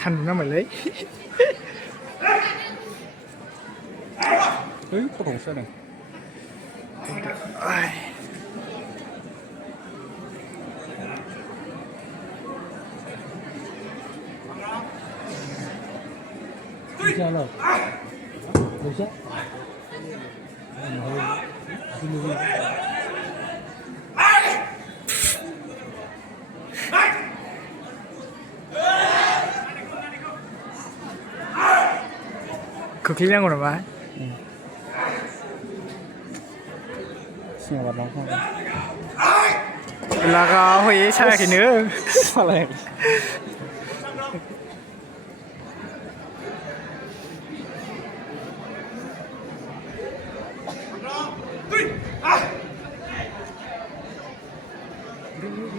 सान्दुं नांबायलै फट'खौसो जादों Jalan. Bisa? खोख्लैनांगौ नामा? सिङाव बारलांखौ लागाव होयै सायाखैनो सालाय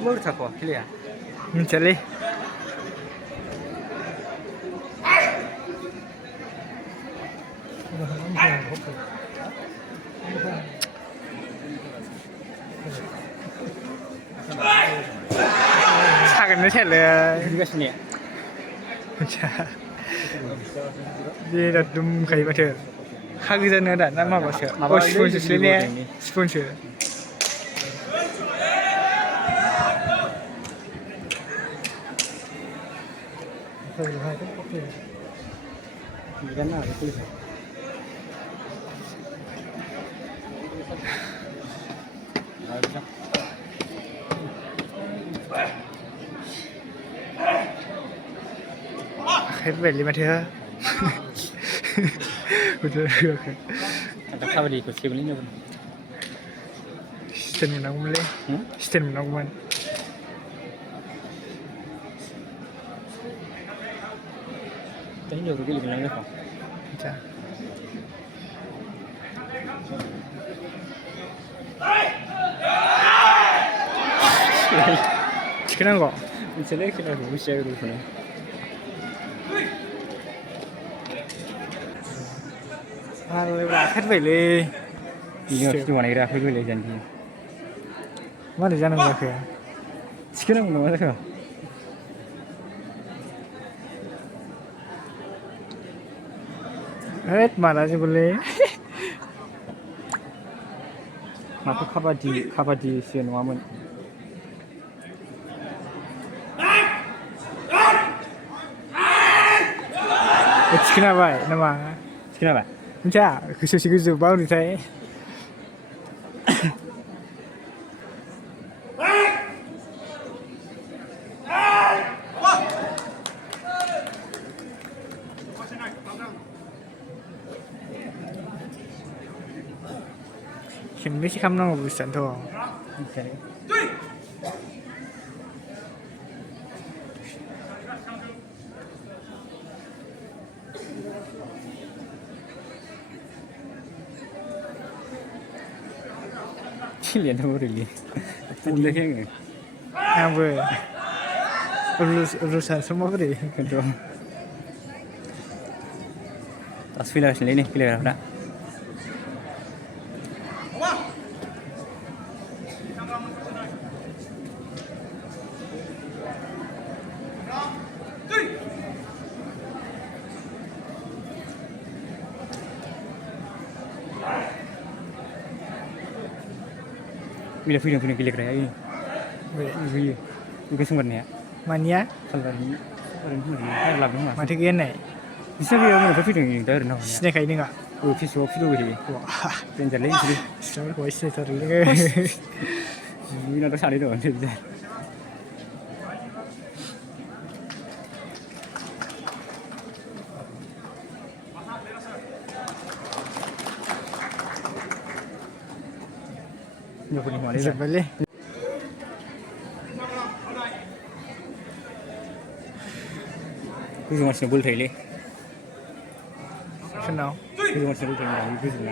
Mur थाखौ खेलाया मिथियालै सागोननो सायालै बिगासिनो मिथिया बिराद दुमखायो माथो हा गोजानो दा ना माबासो स्पुनसो सोलै ने स्पुनसो Gana ada tulis. Hebat mathो udah kan Ada kabaddi ikut sih belinya pun. Stand menangguman le stand menangguman Tadi jauh rugi lagi kok. Macam Sekarang kok Misalnya kita harus shayary dulu nih. Halo, rakyat beli. Ini harus cuma nih rakyat beli janji. Mana jangan rakyat? Sekarang mana rakyat? Mana sih boleh? Maka kabaddi sih nuamun. Kenapa? Nama? Kenapa? Macam kesusu baru ni saya. Kini sih kamu nak buat tu. Lihat tu really. Boleh yang. Apa? Urusan semua beri. Betul. Tasfilah sini ni clear dah. Bila video gila kaya ini. Video. Bukan sumbernya. Mania? Kalau ini orang ini ada lagu mana? Mati kian ni. Bisa video mana video ini dah ada. Snake ini enggak? Oh, video ini. Wah, Penjar lagi sih. Selalu voice setter lagi. Ini nak cari tu, penjar. Ni boleh mana? Boleh. Itu masih boleh thai le. Kenal. Itu masih boleh thai le. Itu juga.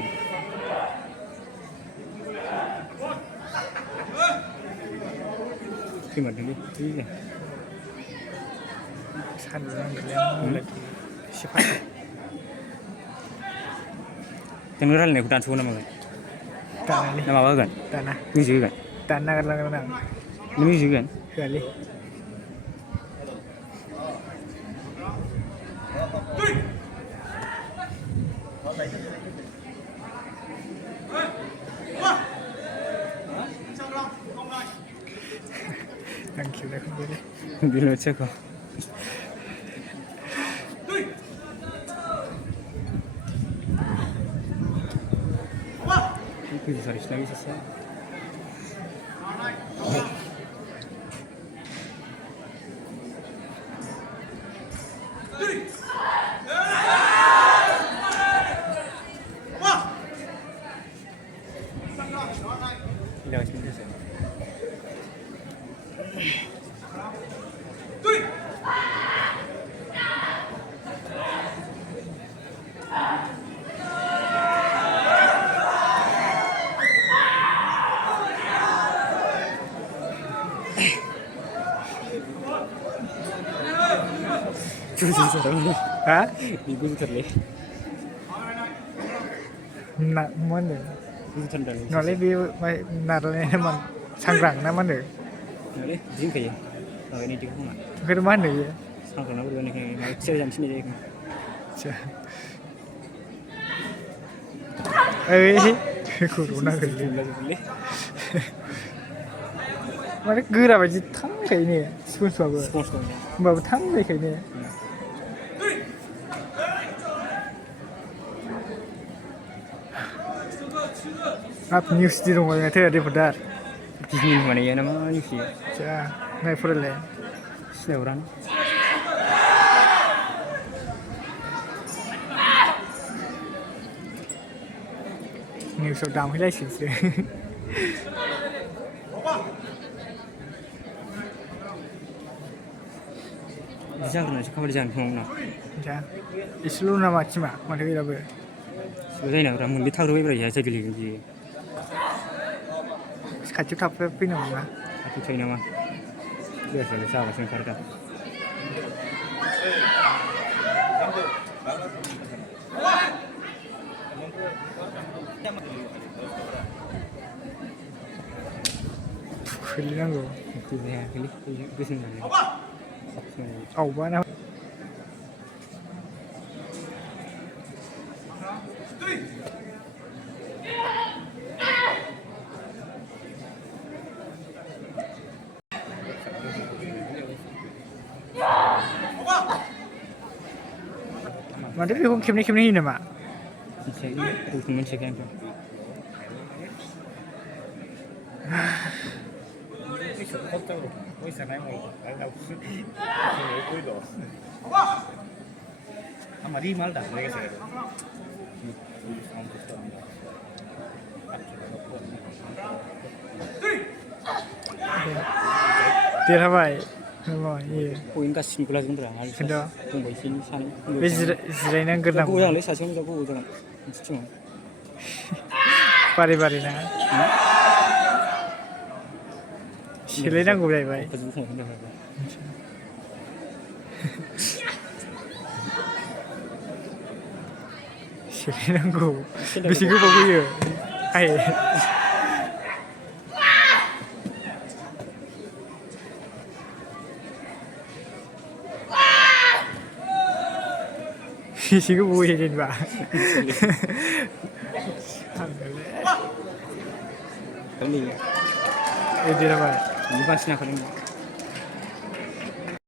Kimat ni? Ini. Sangat dalam. Siapa? Tenggeral ni hutan suara mana? Tanah ni. Nama apa kan? Tanah. Music kan? Tanah kadang-kadang. Music kan? Kali. 당기다 근데 밀어쳐고 그 소리 시나게 있었어. 내가 지금 됐어요. hả 이거 들래. nặng món được 이거 들래. nó lấy view mày nạt lên mà sang rẳng nó món được 그래? 지금 그게. ini juga mah. cái đó món được 상관없어. 우리는 그냥 막 제일 잠시 내게. ấy khổ đủ năng lực 들래. mà nó cứ là phải thắng cái này sponsor rồi 스폰서. mà thắng về cái này áp news đi rồi ngày thế đi một đợt 디즈니 만에 얘나마 뉴스. 자 ngày phụ lên 스네우란. news sầu đào hay là gì chứ 디자그는 카바디장 형나. 자 이슬로나 맞지 마 말이라 왜 소자이나 그럼 문리 타고 왜 야자 길리기. 같이 탑에 피는 거야 아주 차이나마. 그래서 내가 생각하다. 흘리는 거 그래. 무슨 말이야? ẩu quá đâu mà đấy không kiếm này nè mà 진짜 보통은 제가 한 거. 아마리 말다 내가 tiền là vậy rồi gì 보인가 싱글라 정도라 알지. 근데 뭐 신이 산. bây giờ đang cần làm 그냥 레사 정도고 그냥 진짜. 바리 나 실내장 고래 vậy 그 무슨 생각 해. 실내장 고 미시고 보고요 아이 미시고 보고 얘기해 봐 근데 얘들아 봐 일반 시나 그런 거.